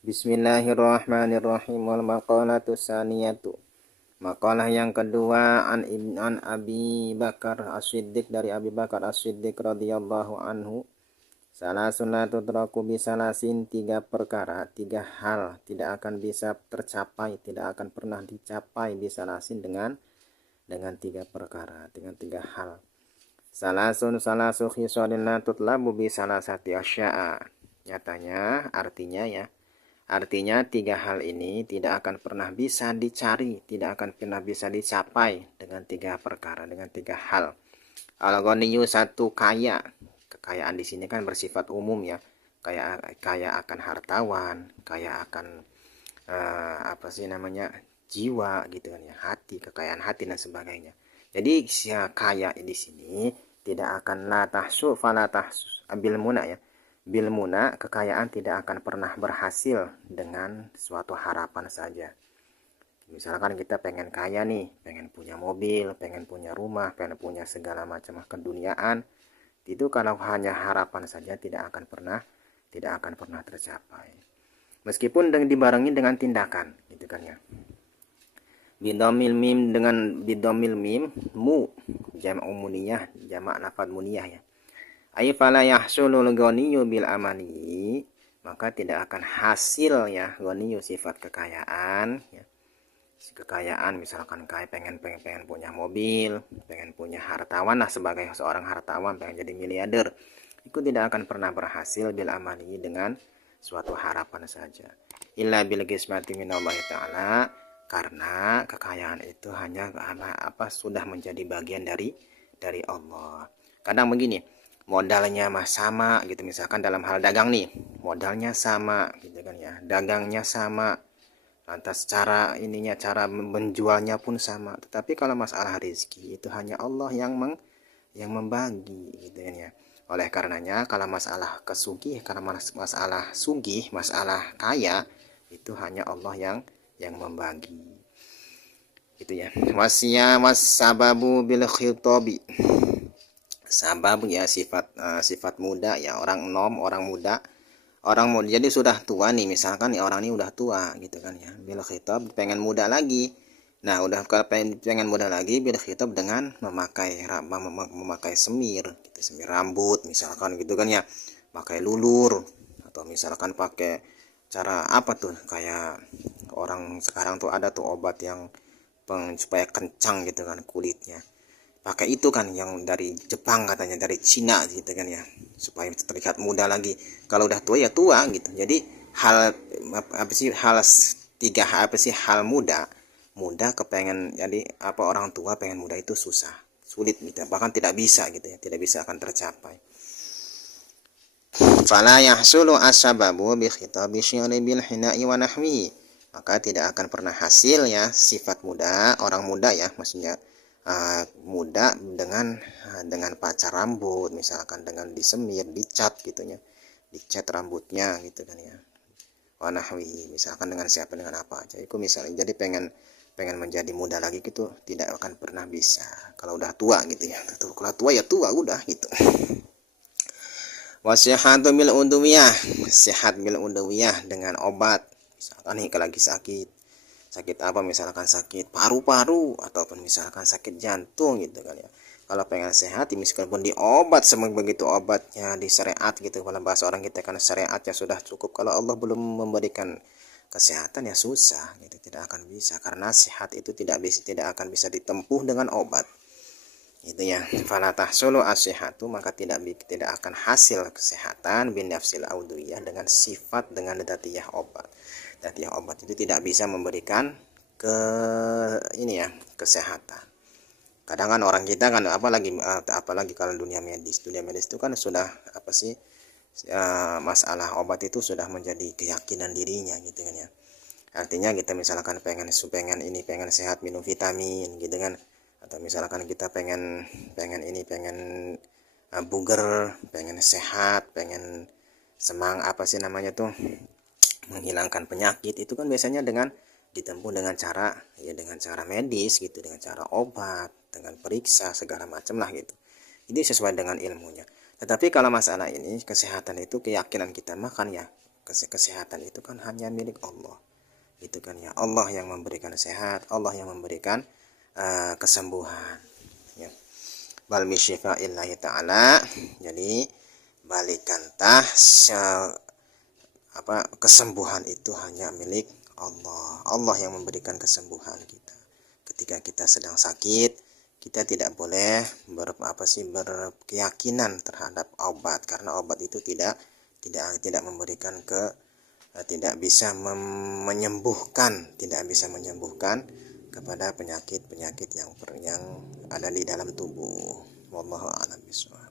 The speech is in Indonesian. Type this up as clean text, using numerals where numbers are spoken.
Bismillahirrahmanirrahim. Wal maqalatu saniyatu. Makalah yang kedua an Abi Bakar As-Siddiq, dari Abi Bakar As-Siddiq radhiyallahu anhu. Salasun la tudraku bisalasin, tiga perkara, tiga hal tidak akan bisa tercapai, tidak akan pernah dicapai bisalasin dengan tiga perkara, dengan tiga hal. Salasu khisalin la tutlabu bisalasati asya'a. Nyatanya artinya tiga hal ini tidak akan pernah bisa dicari, tidak akan pernah bisa dicapai dengan tiga perkara, dengan tiga hal. Al-Ghaniyyu, satu, kaya. Kekayaan di sini kan bersifat umum ya. Kaya akan hartawan, kaya akan jiwa gitu kan ya, hati, kekayaan hati dan sebagainya. Jadi kaya di sini tidak akan la tahsu fala tahsu bil muna ya. Bil muna, kekayaan tidak akan pernah berhasil dengan suatu harapan saja. Misalkan kita pengen kaya nih, pengen punya mobil, pengen punya rumah, pengen punya segala macam keduniaan, itu kalau hanya harapan saja tidak akan pernah tercapai. Meskipun dibarengi dengan tindakan, gitu kan ya. Bidomil mim, dengan bidomil mim mu, jamak umuniyah, jamak lafadz muniyah ya. Ay fala yahsulul ghaniyyu bil amani, maka tidak akan hasil ya ghaniyyu, sifat kekayaan ya. Kekayaan misalkan kaya pengen punya mobil, pengen punya hartawan lah, sebagai seorang hartawan pengen jadi miliarder, itu tidak akan pernah berhasil bil amani, dengan suatu harapan saja. Illa bil qismati minallahi ta'ala, karena kekayaan itu hanya sudah menjadi bagian dari Allah. Kadang begini, modalnya sama gitu, misalkan dalam hal dagang nih, modalnya sama gitu kan ya, dagangnya sama, lantas cara menjualnya pun sama, tetapi kalau masalah rezeki itu hanya Allah yang membagi gitu kan ya. Oleh karenanya kalau masalah masalah kaya, itu hanya Allah yang membagi gitu ya. Sababu bil khitabi, sabab ya sifat muda ya, orang muda, jadi sudah tua nih, misalkan ya orang ini udah tua gitu kan ya, bil khitab pengen muda lagi. Nah udah pengen muda lagi, bil khitab dengan memakai semir gitu, semir rambut misalkan gitu kan ya, pakai lulur, atau misalkan pakai cara apa tuh, kayak orang sekarang tuh ada tuh obat yang supaya kencang gitu kan kulitnya, pakai itu kan yang dari Jepang katanya, dari Cina gitu kan ya, supaya terlihat muda lagi. Kalau udah tua ya tua gitu. Jadi hal hal muda kepengen jadi orang tua pengen muda itu susah, sulit gitu, bahkan tidak bisa gitu ya, tidak bisa akan tercapai. Fala yahsulu asbabu bi khitabi syari bil hina'i wa nahwi, maka tidak akan pernah hasil ya sifat muda, orang muda ya, maksudnya muda dengan pacar rambut, misalkan dengan disemir, dicat gitu ya, dicat rambutnya gitu kan ya, wanahwi, misalkan dengan apa aja itu misalnya. Jadi pengen menjadi muda lagi gitu tidak akan pernah bisa kalau udah tua gitu ya. Kalau tua ya tua udah gitu. Wasihatu bil udwiyah, sehat bil udwiyah dengan obat. Misalkan nih kalau lagi sakit apa, misalkan sakit paru-paru ataupun misalkan sakit jantung gitu kan ya. Kalau pengen sehat meskipun diobat begitu obatnya di syariat gitu, kalau bahasa orang kita kan syariatnya sudah cukup, kalau Allah belum memberikan kesehatan ya susah gitu, tidak akan bisa, karena sehat itu tidak akan bisa ditempuh dengan obat gitu ya. Fala tahsulu as-sihhatu, maka tidak akan hasil kesehatan bin nafsil audiyah, dengan sifat, dengan datiyah obat. Datiyah obat itu tidak bisa memberikan kesehatan. Kadang kan orang kita kan apalagi kalau dunia medis itu kan sudah masalah obat itu sudah menjadi keyakinan dirinya gitu kan ya. Artinya kita misalkan pengen sehat, minum vitamin gitu kan, atau misalkan kita pengen buger, pengen sehat, pengen menghilangkan penyakit, itu kan biasanya ditempuh dengan cara medis gitu, dengan cara obat, dengan periksa segala macam lah gitu. Ini sesuai dengan ilmunya. Tetapi kalau masalah ini kesehatan itu keyakinan kita, makan ya Kesehatan itu kan hanya milik Allah. Itu kan ya, Allah yang memberikan sehat, Allah yang memberikan kesembuhan. Ya. Bal bisyifaillahi ta'ala. Jadi balikantah kesembuhan itu hanya milik Allah. Allah yang memberikan kesembuhan kita. Ketika kita sedang sakit, kita tidak boleh berkeyakinan terhadap obat, karena obat itu tidak memberikan tidak bisa menyembuhkan kepada penyakit yang ada di dalam tubuh. Wallahu a'lam bishawab.